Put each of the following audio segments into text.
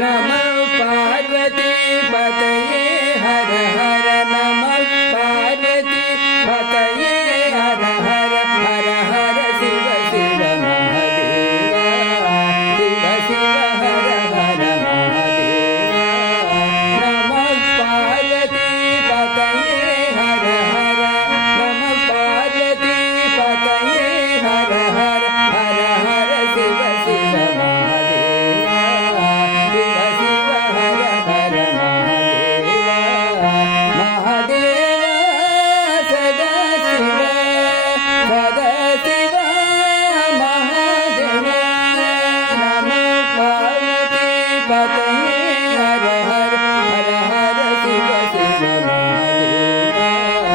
नमः पार्वती पतये हर हर नमः पार्वती पतये हर हर हर हर शिव शिव महादेवा शिव शिव हर हर महादेवा नमः पार्वती पतये हर हर नमः पार्वती पतये हर हर हर हर शिव शिव महादेवा शिव शिव हर हर महादेवा महादेवा सदा शिव महादेवा नमः पार्वती पतये हर हर हर हर शिव शिव महादेवा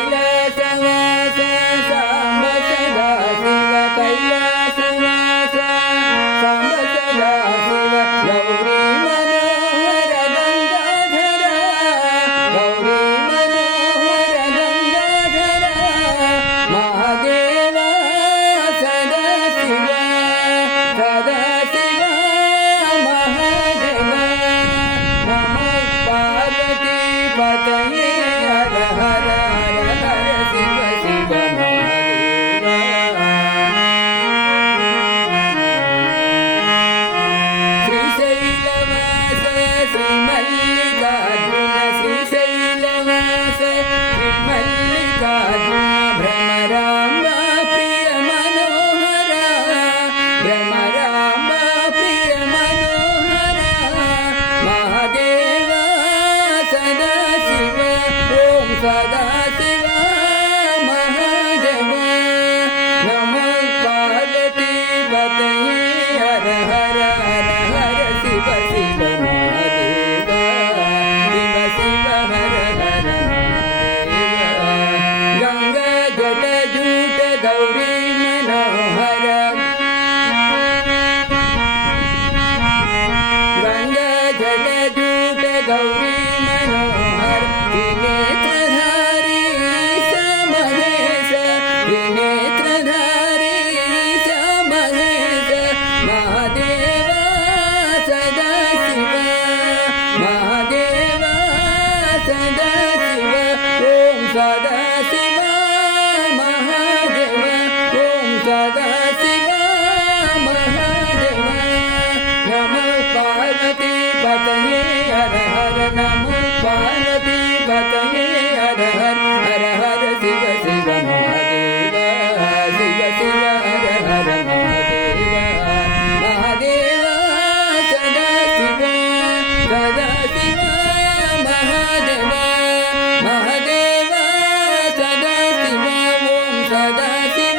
कैलासवास सांब सदा शिव कैलासवास सांब सदा शिव गौरी मनोहर गंगाधर गौरी मनोहर गंगाधर महादेवा सदा शिव महादेवा नमः पार्वती पतये हर हर हर हर शिव शिव महादेवा श्रीशैलवास श्रीमल्लिकार्जुन श्रीशैलवास श्रीमल्लिकार्जुन भ्रमराम्बा प्रिय मनोहर भ्रमराम्बा प्रिय मनोहर महादेवा सदा शिव ओम सदा शिव महादेवा नमः पार्वती पतये हर हर हर हर शिव शिव महादेवा शिव शिव हर हर महादेवा गंगा जट जूट गौरी मनोहर गंगा जट जूट गौरी मनोहर त्रिनेत्रधारी महेश त्रिनेत्रधारी महेश महादेवा सदा शिव महादेवा सदा शिव ओम सदा शिव महादेवा ओम सदा शिव महादेवा नमः पार्वती पतये हर हर नमः पार्वती पतये हर हर हर हर शिव शिव महादेवा शिव शिव हर हर महादेवा महादेवा सदा शिव महादेवा महादेवा सदा शिव ओम सदा शिव